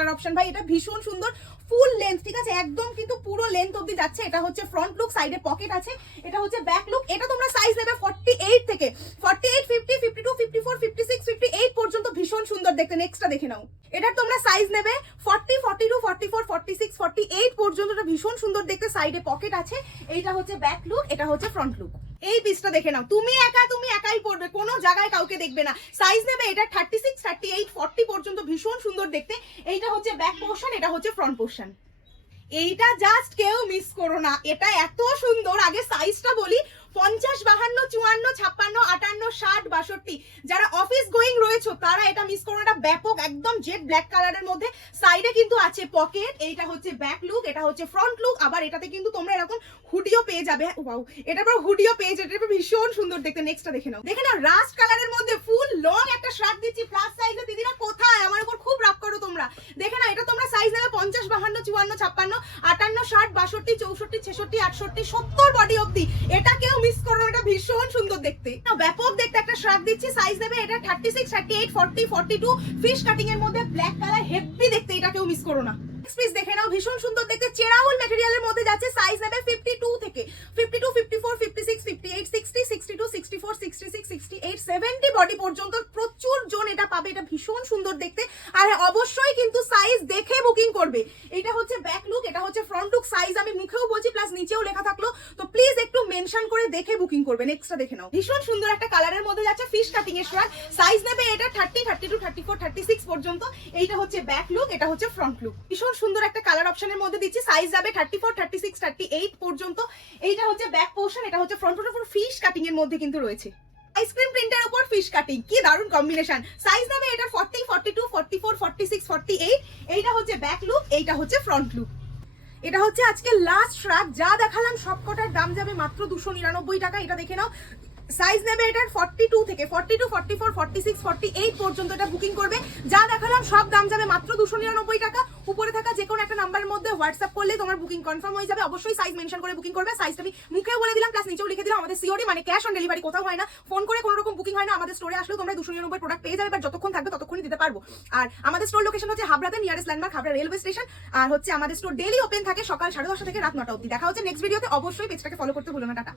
Colour option ভাই, এটা ভীষণ সুন্দর ফুল লেন্থ, ঠিক আছে, একদম কিন্তু পুরো লেন্থ অবধি যাচ্ছে। এটা হচ্ছে ফ্রন্ট লুক, সাইডে পকেট আছে, এটা হচ্ছে ব্যাক লুক। এটা তোমরা সাইজ নেবে 48 থেকে 48, 50, 52, 54, 56, 58 পর্যন্ত, ভীষণ সুন্দর দেখতে। নেক্সটটা দেখে নাও, এটার তোমরা সাইজ নেবে 40, 42, 44, 46, 48 পর্যন্ত, এটা ভীষণ সুন্দর দেখতে, সাইডে পকেট আছে। এইটা হচ্ছে ব্যাক লুক, এটা হচ্ছে ফ্রন্ট লুক। এই পিসটা দেখে নাও, তুমি একাই পড়বে, কোনো জায়গায় কাউকে দেখবে না। সাইজ নেবে এটা 36, 38, 40 পর্যন্ত, ভীষণ সুন্দর দেখতে। এইটা হচ্ছে ব্যাক পোর্শন, এটা হচ্ছে ফ্রন্ট পোর্শন। এইটা জাস্ট কেউ মিস করো না, এটা এত সুন্দর। আগে সাইজটা বলি, 50, 52, 54, 56, 58, 60, 62 যারা অফিস গোয়িং রয়েছে তারা এটা মিস করো না। এটা ব্যাপক একদম জেড ব্ল্যাক কালারের মধ্যে, সাইডে কিন্তু আছে পকেট। এইটা হচ্ছে ব্যাক লুক, এটা হচ্ছে ফ্রন্ট লুক। আবার এটাতে কিন্তু তোমরা এরকম হুডিও পেয়ে যাবে। ওয়াও, এটার পর হুডিও পেয়ে যাবে, এটা ভীষণ সুন্দর দেখতে। নেক্সটটা দেখে নাও, রাস্ট কালারের মধ্যে ফুল লং একটা শার্ট দিচ্ছি প্লাস সাইজে। দিদিরা কোথায়, আমার উপর খুব রাগ করো তোমরা। দেখে নাও, এটা তোমরা সাইজ নেবে 50, 52, 54, 56, 58, 60, 62, 64, 66, 68, 70 বডি অবধি। এটা কেউ মিস করো, এটা ভীষণ সুন্দর দেখতে, ব্যাপক দেখতে একটা শার্ট দিচ্ছি। সাইজ নেবে এটা 36, 38, 40, 42 ফিশ কাটিং এর মধ্যে, ব্ল্যাক কালার, হেভি দেখতে, এটা কেউ মিস করো না। পিস দেখে নাও, ভীষণ সুন্দর দেখতে, চেরাউল ম্যাটেরিয়ালের মধ্যে যাচ্ছে। সাইজ নেবে 52 থেকে 52, 54, 56, 58, 60, 62, 64, 66, 68, 70 বডি পর্যন্ত, প্রচুর জন এটা পাবে। এটা ভীষণ সুন্দর দেখতে। আর অবশ্যই কিন্তু সাইজ দেখে বুকিং করবে। এটা হচ্ছে ব্যাক লুক, এটা হচ্ছে ফ্রন্ট লুক। সাইজ আমি মুখেও বলছি প্লাস নিচেও লেখা থাকলো, তো প্লিজ একটু মেনশন করে দেখে বুকিং করবে। নেক্সটটা দেখে নাও, ভীষণ সুন্দর একটা কালারের মধ্যে যাচ্ছে, ফিশ কাটিং এর শার্ট। সাইজ নেবে এটা 30, 32, 34, 36 পর্যন্ত। এইটা হচ্ছে ব্যাক লুক, এটা হচ্ছে ফ্রন্ট লুক। ভীষণ সুন্দর একটা কালার অপশনের মধ্যে দিচ্ছি। সাইজ যাবে 34, 36, 38 পর্যন্ত। এইটা হচ্ছে ব্যাক পোর্শন, এটা হচ্ছে ফ্রন্ট পোর্শন, ফিশ কাটিং এর মধ্যে কিন্তু রয়েছে। আইসক্রিম প্রিন্টের উপর ফিশ কাটিং, কি দারুণ কম্বিনেশন। সাইজ নেবে এটা 40, 42, 44, 46, 48। এইটা হচ্ছে ব্যাক লুক, এইটা হচ্ছে ফ্রন্ট লুক। এটা হচ্ছে আজকে লাস্ট শার্ট, যা দেখালাম সবকটার দাম যাবে মাত্র 299 টাকা। এটা দেখে নাও, সাইজ নেবে এটার 42 থেকে 42, 44, 46, 48 পর্যন্ত, এটা বুকিং করবে। যা দেখালাম সব দাম যাবে মাত্র 299 টাকা। উপরে থাকা যে কোনো একটা নাম্বারের মধ্যে হোয়াটসঅ্যাপ করলে তোমার বুকিং কনফার্ম হয়ে যাবে। অবশ্যই সাইজ মেনশন করে বুকিং করবে। সাইজটা আমি মুখেও বলে দিলাম প্লাস নিচেও লিখে দিলাম। আমাদের সিওডি মানে ক্যাশ অন ডেলিভারি কোথাও হয় না, ফোন করে কোনো রকম বুকিং হয় না। আমাদের স্টোরে আসলেও তোমরা 299 প্রোডাক্ট পেয়ে যাবে, বাট যতক্ষণ থাকবে ততক্ষণই দিতে পারবো। আর আমাদের স্টোর লোকেশন হচ্ছে হাবড়াতে, nearest landmark Habra railway station. আর হচ্ছে আমাদের স্টোর ডেইলি ওপেন থাকে সকাল 10:30 থেকে রাত 9টা অবধি। দেখা হচ্ছে নেক্সট ভিডিওতে। অবশ্যই পেজটাকে ফলো করতে ভুলো না। টাটা।